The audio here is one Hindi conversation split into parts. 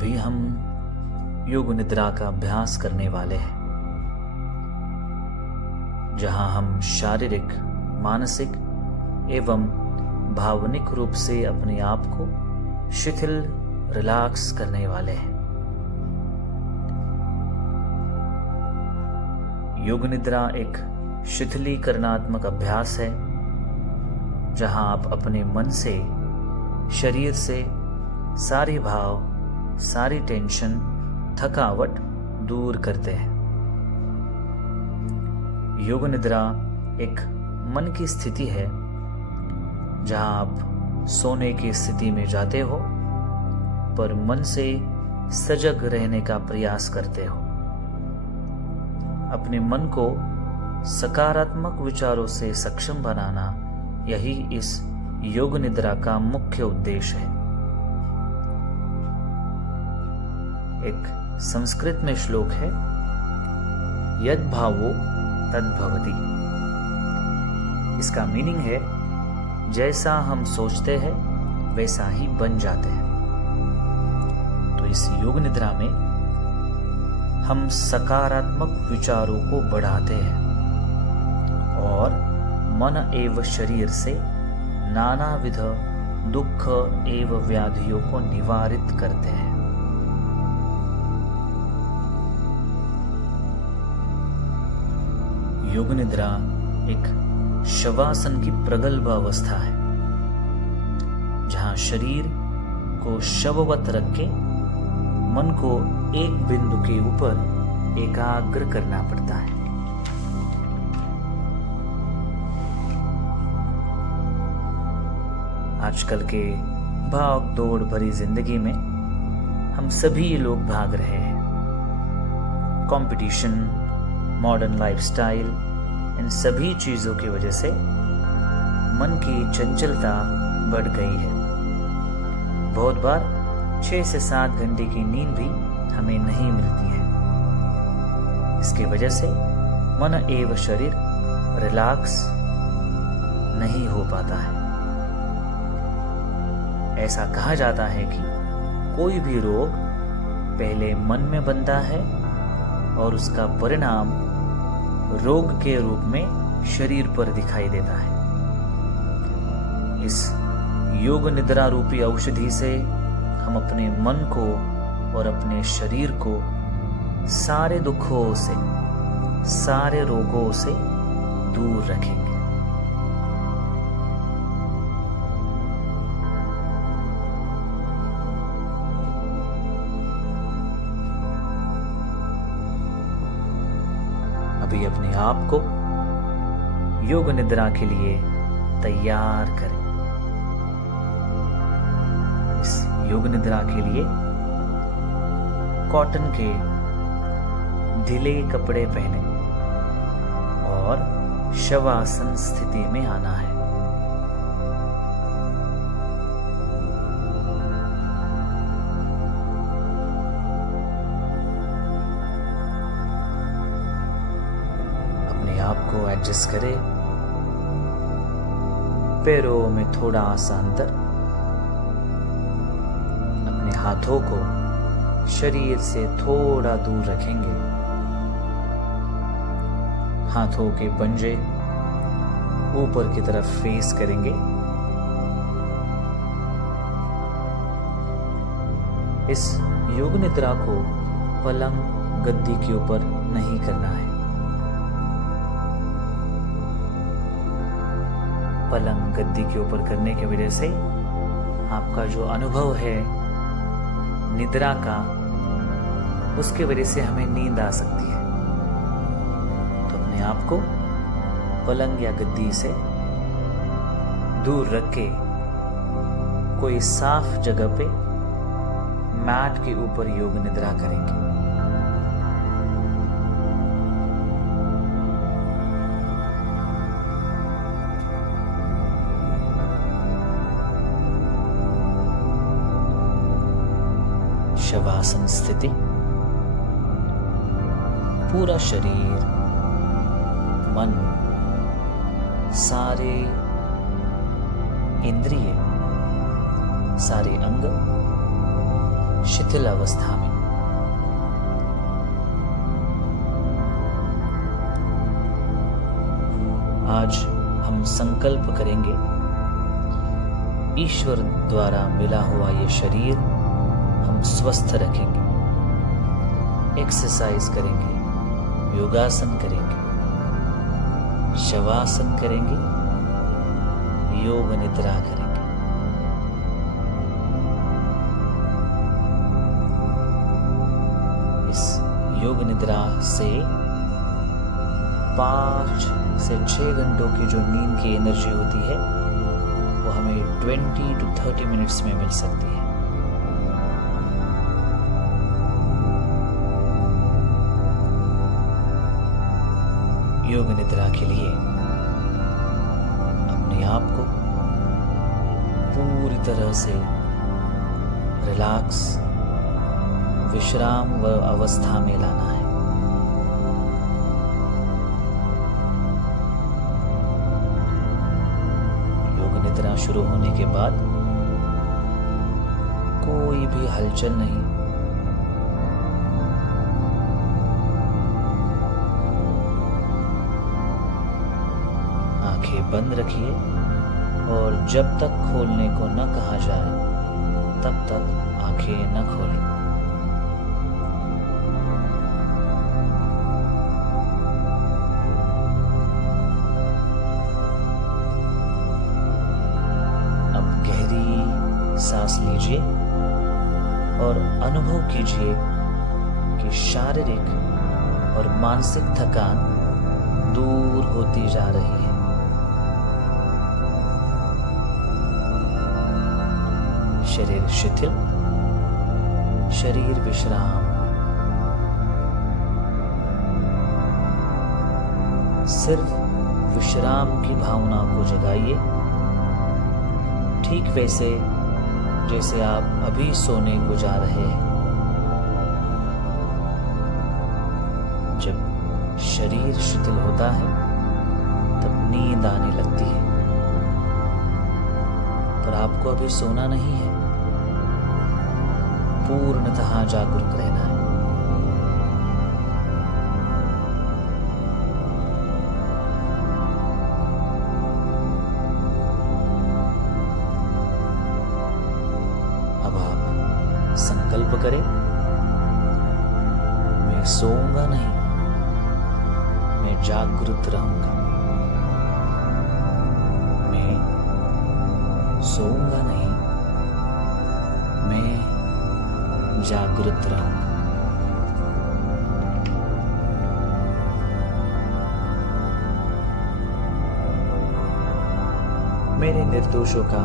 अभी हम योग निद्रा का अभ्यास करने वाले हैं, जहां हम शारीरिक, मानसिक एवं भावनिक रूप से अपने आप को शिथिल, रिलैक्स करने वाले हैं। योग निद्रा एक शिथिलीकरणात्मक अभ्यास है, जहां आप अपने मन से, शरीर से सारे भाव, सारी टेंशन, थकावट दूर करते हैं। योग निद्रा एक मन की स्थिति है, जहां आप सोने की स्थिति में जाते हो पर मन से सजग रहने का प्रयास करते हो। अपने मन को सकारात्मक विचारों से सक्षम बनाना, यही इस योग निद्रा का मुख्य उद्देश्य है। एक संस्कृत में श्लोक है, यद भावो तद भवति। इसका मीनिंग है, जैसा हम सोचते हैं वैसा ही बन जाते हैं। तो इस योग निद्रा में हम सकारात्मक विचारों को बढ़ाते हैं और मन एवं शरीर से नानाविध दुख एवं व्याधियों को निवारित करते हैं। योग निद्रा एक शवासन की प्रगल्भ अवस्था है, जहां शरीर को शववत रख के मन को एक बिंदु के ऊपर एकाग्र करना पड़ता है। आजकल के भाग दौड़ भरी जिंदगी में हम सभी लोग भाग रहे हैं। कंपटीशन, मॉडर्न लाइफस्टाइल, इन सभी चीजों की वजह से मन की चंचलता बढ़ गई है। बहुत बार 6 से 7 घंटे की नींद भी हमें नहीं मिलती है। इसकी वजह से मन एवं शरीर रिलैक्स नहीं हो पाता है। ऐसा कहा जाता है कि कोई भी रोग पहले मन में बनता है और उसका परिणाम रोग के रूप में शरीर पर दिखाई देता है। इस योग निद्रा रूपी औषधि से हम अपने मन को और अपने शरीर को सारे दुखों से, सारे रोगों से दूर रखेंगे। अभी अपने आप को योग निद्रा के लिए तैयार करें। इस योग निद्रा के लिए कॉटन के ढीले कपड़े पहने और शवासन स्थिति में आना है। आपको एडजस्ट करें, पैरों में थोड़ा सा अंतर, अपने हाथों को शरीर से थोड़ा दूर रखेंगे। हाथों के पंजे ऊपर की तरफ फेस करेंगे। इस योग निद्रा को पलंग, गद्दी के ऊपर नहीं करना है। पलंग, गद्दी के ऊपर करने की वजह से आपका जो अनुभव है निद्रा का, उसके वजह से हमें नींद आ सकती है। तो अपने आप को पलंग या गद्दी से दूर रख के कोई साफ जगह पे मैट के ऊपर योग निद्रा करेंगे। शवासन स्थिति, पूरा शरीर, मन, सारे इंद्रिय, सारे अंग शिथिल अवस्था में। आज हम संकल्प करेंगे, ईश्वर द्वारा मिला हुआ ये शरीर हम स्वस्थ रखेंगे, एक्सरसाइज करेंगे, योगासन करेंगे, शवासन करेंगे, योग निद्रा करेंगे। इस योग निद्रा से 5 से 6 घंटों की जो नींद की एनर्जी होती है वो हमें 20 to 30 मिनट्स में मिल सकती है। योग निद्रा के लिए अपने आप को पूरी तरह से रिलैक्स, विश्राम व अवस्था में लाना है। योग निद्रा शुरू होने के बाद कोई भी हलचल नहीं, आंखें बंद रखिए और जब तक खोलने को न कहा जाए तब तक आंखें न खोलें। अब गहरी सांस लीजिए और अनुभव कीजिए कि शारीरिक और मानसिक थकान दूर होती जा रही है। शरीर शिथिल, शरीर विश्राम। सिर्फ विश्राम की भावना को जगाइए, ठीक वैसे जैसे आप अभी सोने को जा रहे हैं। जब शरीर शिथिल होता है तब नींद आने लगती है, पर आपको अभी सोना नहीं है, पूर्णतः जागरूक रहना है। अब आप संकल्प करें, मैं सोऊंगा नहीं, मैं जागरूक रहूंगा। मैं सोऊंगा नहीं, मैं जागरूक रहूंगा। मेरे निर्दोषों का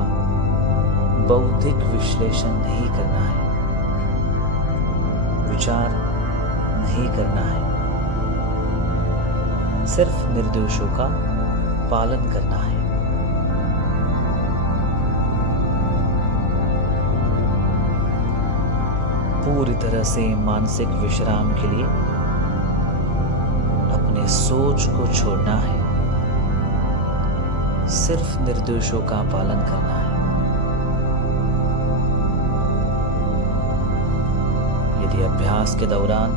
बौद्धिक विश्लेषण नहीं करना है, विचार नहीं करना है, सिर्फ निर्दोषों का पालन करना है। पूरी तरह से मानसिक विश्राम के लिए अपने सोच को छोड़ना है, सिर्फ निर्देशों का पालन करना है। यदि अभ्यास के दौरान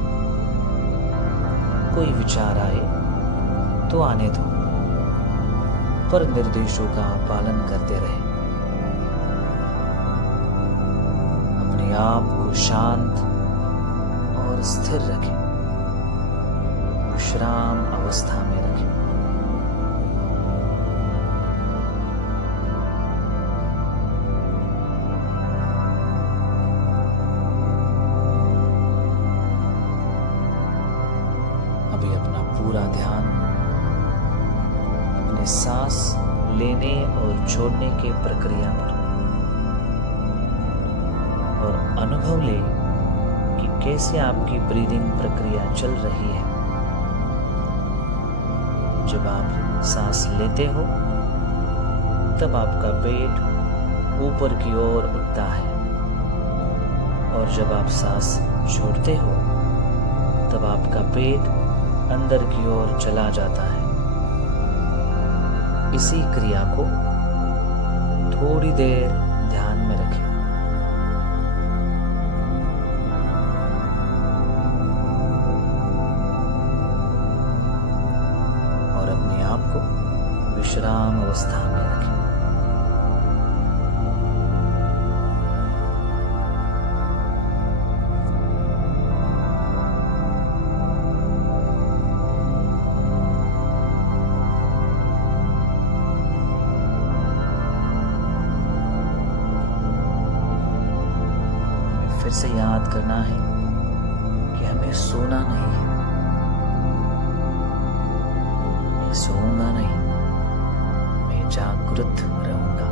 कोई विचार आए तो आने दो, पर निर्देशों का पालन करते रहे। अपने आप को शांत और स्थिर रखें, विश्राम अवस्था में रखें। अभी अपना पूरा ध्यान अपने सांस लेने और छोड़ने के प्रक्रिया पर, और अनुभव ले कि कैसे आपकी ब्रीदिंग प्रक्रिया चल रही है। जब आप सांस लेते हो तब आपका पेट ऊपर की ओर उठता है, और जब आप सांस छोड़ते हो तब आपका पेट अंदर की ओर चला जाता है। इसी क्रिया को थोड़ी देर ध्यान में रखें। अवस्था में रखें। फिर से याद करना है कि हमें सोना नहीं है। मैं सोऊंगा नहीं, मैं जागृत रहूंगा।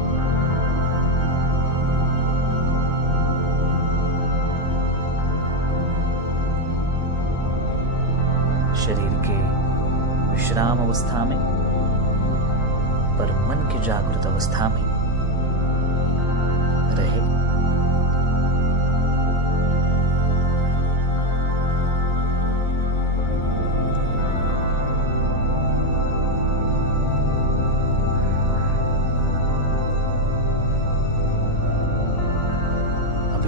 शरीर के विश्राम अवस्था में, पर मन की जागृत अवस्था में रहे।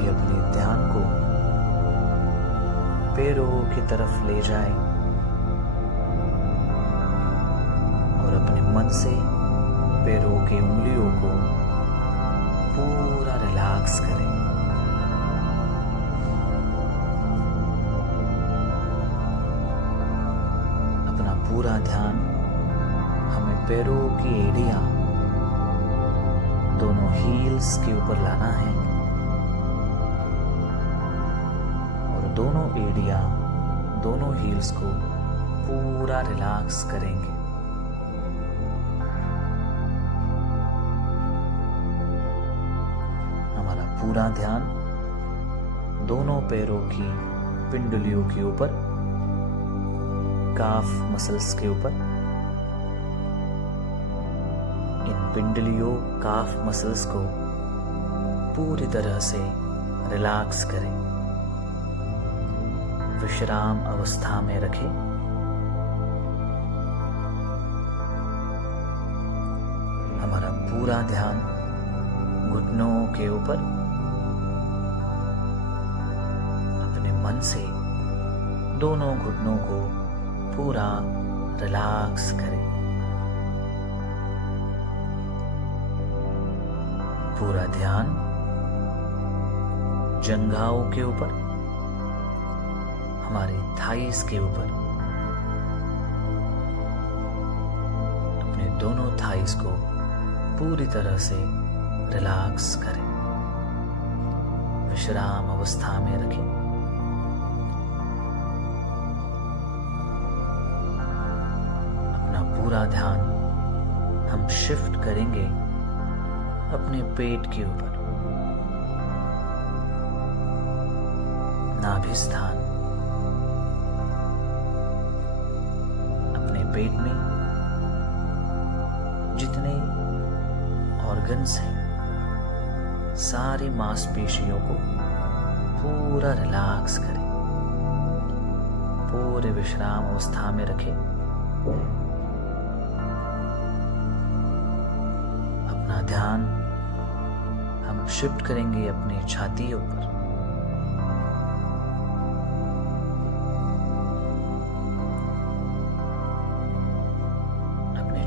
अपने ध्यान को पैरों की तरफ ले जाएं और अपने मन से पैरों की उंगलियों को पूरा रिलैक्स करें। अपना पूरा ध्यान हमें पैरों की एड़ियां दोनों हील्स के ऊपर लाना है। दोनों एड़ियां दोनों हील्स को पूरा रिलैक्स करेंगे। हमारा पूरा ध्यान दोनों पैरों की पिंडलियों के ऊपर, काफ मसल्स के ऊपर। इन पिंडलियों काफ मसल्स को पूरी तरह से रिलैक्स करें, विश्राम अवस्था में रखें। हमारा पूरा ध्यान घुटनों के ऊपर, अपने मन से दोनों घुटनों को पूरा रिलैक्स करें। पूरा ध्यान जंघाओं के ऊपर, हमारे थाइस के ऊपर। अपने दोनों थाइस को पूरी तरह से रिलैक्स करें, विश्राम अवस्था में रखें। अपना पूरा ध्यान हम शिफ्ट करेंगे अपने पेट के ऊपर, नाभि स्थान। पेट में जितने ऑर्गन्स हैं, सारी मांसपेशियों को पूरा रिलैक्स करें, पूरे विश्राम अवस्था में रखें। अपना ध्यान हम शिफ्ट करेंगे अपने छातियों पर।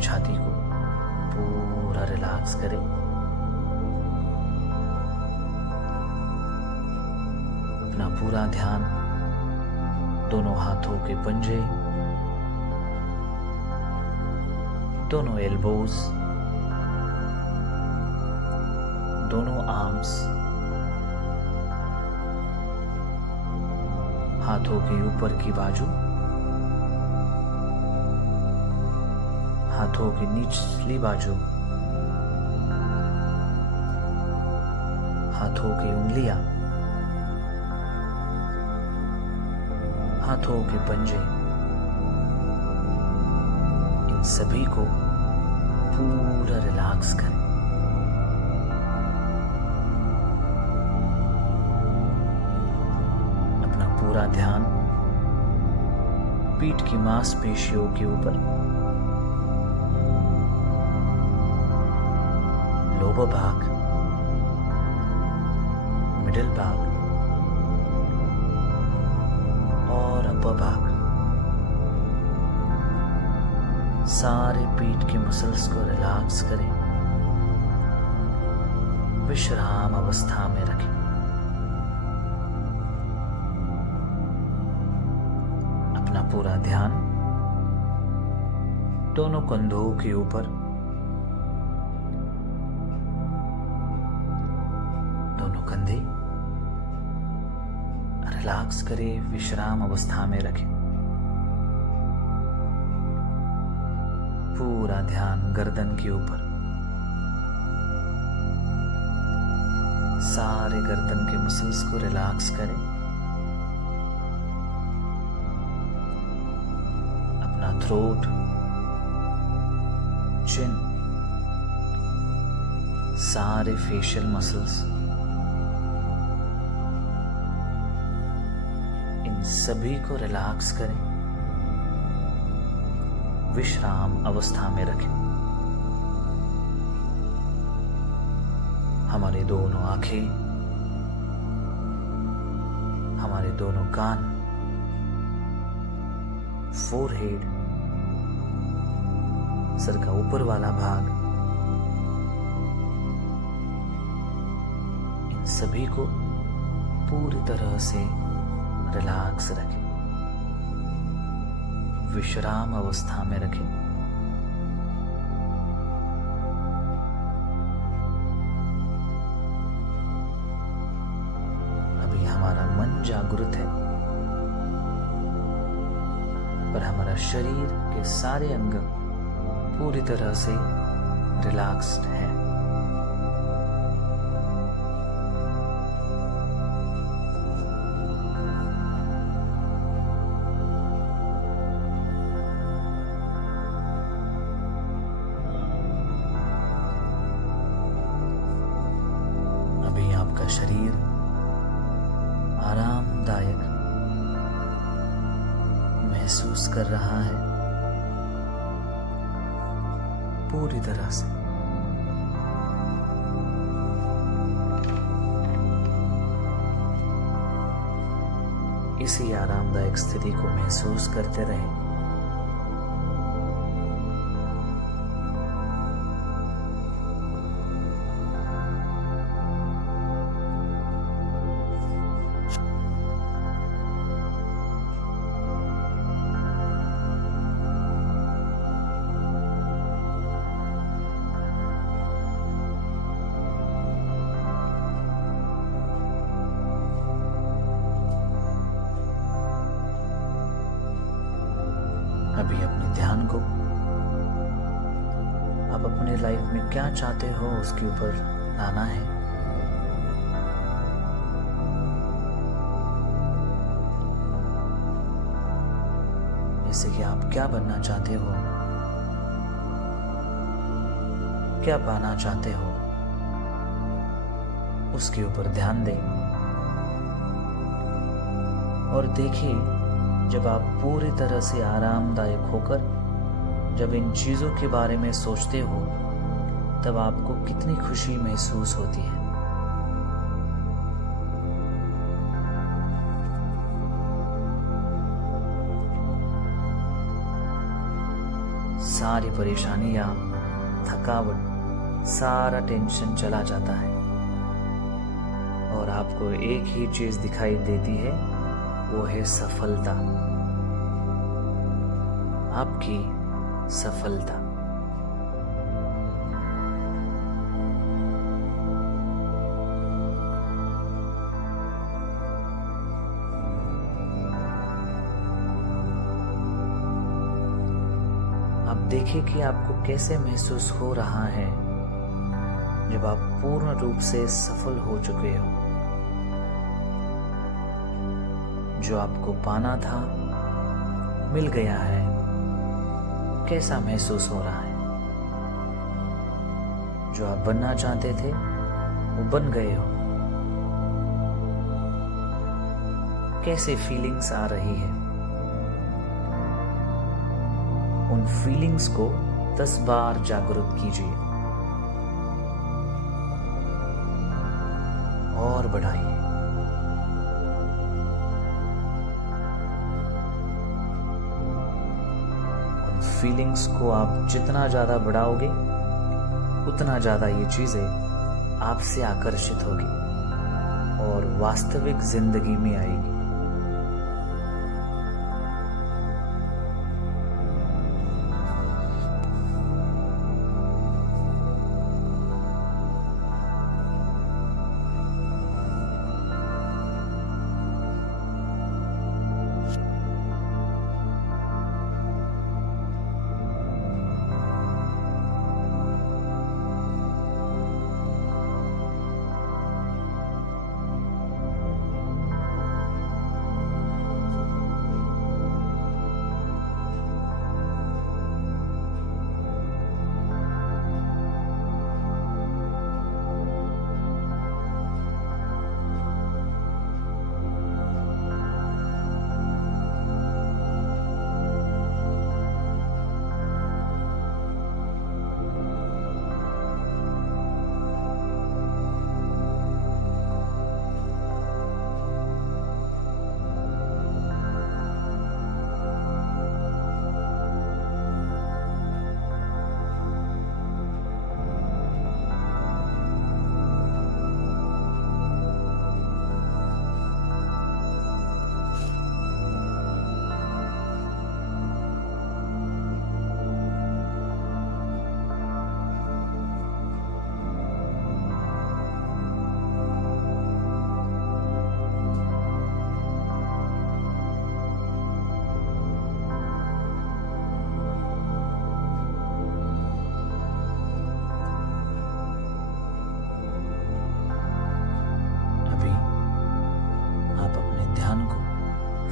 छाती को पूरा रिलैक्स करें। अपना पूरा ध्यान दोनों हाथों के पंजे, दोनों एल्बोज, दोनों आर्म्स, हाथों के ऊपर की बाजू, हाथों की निचली बाजू, हाथों की उंगलियां, हाथों के पंजे, इन सभी को पूरा रिलैक्स करें। अपना पूरा ध्यान पीठ की मांसपेशियों के ऊपर, लोअर भाग, मिडिल भाग और अपर भाग, सारे पीठ के मसल्स को रिलैक्स करें, विश्राम अवस्था में रखें। अपना पूरा ध्यान दोनों कंधों के ऊपर, दोनों कंधे रिलैक्स करें, विश्राम अवस्था में रखें। पूरा ध्यान गर्दन के ऊपर, सारे गर्दन के मसल्स को रिलैक्स करें। अपना थ्रोट, चिन, सारे फेशियल मसल्स, इन सभी को रिलैक्स करें, विश्राम अवस्था में रखें। हमारे दोनों आंखें, हमारे दोनों कान, फोरहेड, सर का ऊपर वाला भाग, इन सभी को पूरी तरह से रिलैक्स रखें, विश्राम अवस्था में रखें। अभी हमारा मन जागृत है, पर हमारा शरीर के सारे अंग पूरी तरह से रिलैक्स्ड है। अभी आपका शरीर आरामदायक महसूस कर रहा है, पूरी तरह से। इसी आरामदायक स्थिति को महसूस करते रहें। अभी अपने ध्यान को आप अपने लाइफ में क्या चाहते हो उसके ऊपर लाना है। जैसे कि आप क्या बनना चाहते हो, क्या पाना चाहते हो, उसके ऊपर ध्यान दें और देखिए, जब आप पूरी तरह से आरामदायक होकर जब इन चीज़ों के बारे में सोचते हो, तब आपको कितनी खुशी महसूस होती है। सारी परेशानियां, थकावट, सारा टेंशन चला जाता है और आपको एक ही चीज दिखाई देती है, वो है सफलता, आपकी सफलता। आप देखिए कि आपको कैसे महसूस हो रहा है जब आप पूर्ण रूप से सफल हो चुके हो। जो आपको पाना था मिल गया है, कैसा महसूस हो रहा है। जो आप बनना चाहते थे वो बन गए हो, कैसे फीलिंग्स आ रही है। उन फीलिंग्स को 10 बार जागरूक कीजिए और बढ़ाइए। फीलिंग्स को आप जितना ज़्यादा बढ़ाओगे उतना ज़्यादा ये चीज़ें आपसे आकर्षित होगी और वास्तविक जिंदगी में आएगी।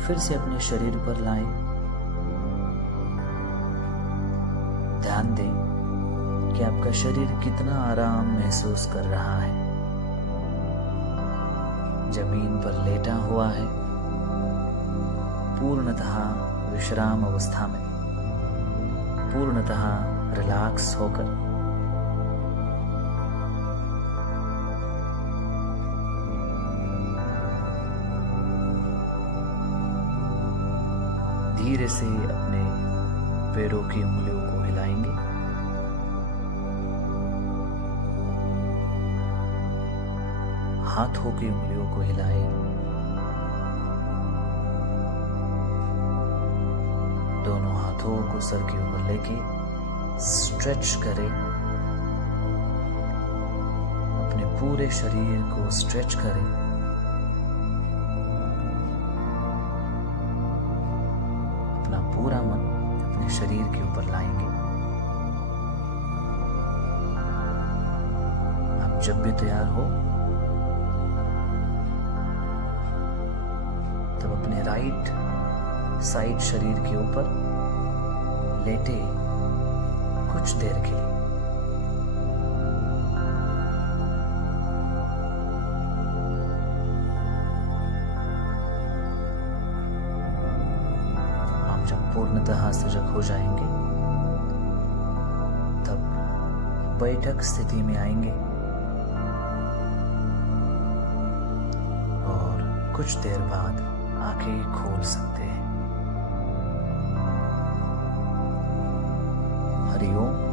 फिर से अपने शरीर पर लाएं। ध्यान दें कि आपका शरीर कितना आराम महसूस कर रहा है। जमीन पर लेटा हुआ है, पूर्णतः विश्राम अवस्था में, पूर्णतः रिलैक्स होकर। धीरे से अपने पैरों की उंगलियों को हिलाएंगे। हाथों की उंगलियों को हिलाएं। दोनों हाथों को सर के ऊपर लेके स्ट्रेच करें। अपने पूरे शरीर को स्ट्रेच करें। पूरा मन अपने शरीर के ऊपर लाएंगे। आप जब भी तैयार हो तब अपने राइट साइड शरीर के ऊपर लेटे कुछ देर के लिए। पूर्णतः सजग हो जाएंगे तब बैठक स्थिति में आएंगे और कुछ देर बाद आंखें खोल सकते हैं। हरि ओम।